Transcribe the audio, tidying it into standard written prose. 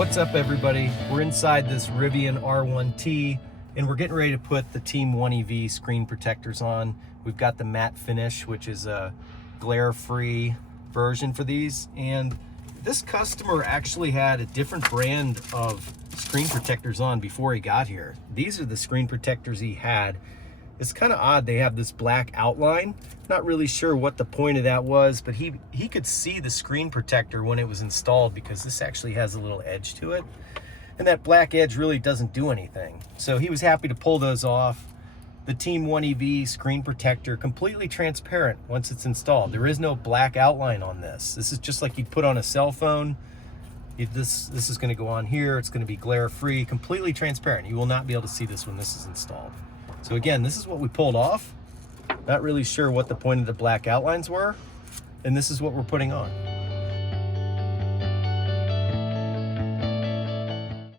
What's up, everybody? We're inside this Rivian R1T and we're getting ready to put the Team 1EV screen protectors on. We've got the matte finish, which is a glare-free version for these, and this customer actually had a different brand of screen protectors on before he got here. These are the screen protectors he had. It's kind of odd they have this black outline. Not really sure what the point of that was, but he could see the screen protector when it was installed because this actually has a little edge to it. And that black edge really doesn't do anything. So he was happy to pull those off. The Team 1EV screen protector, completely transparent once it's installed. There is no black outline on this. This is just like you'd put on a cell phone. This is going to go on here. It's going to be glare-free, completely transparent. You will not be able to see this when this is installed. So again, this is what we pulled off. Not really sure what the point of the black outlines were, and this is what we're putting on.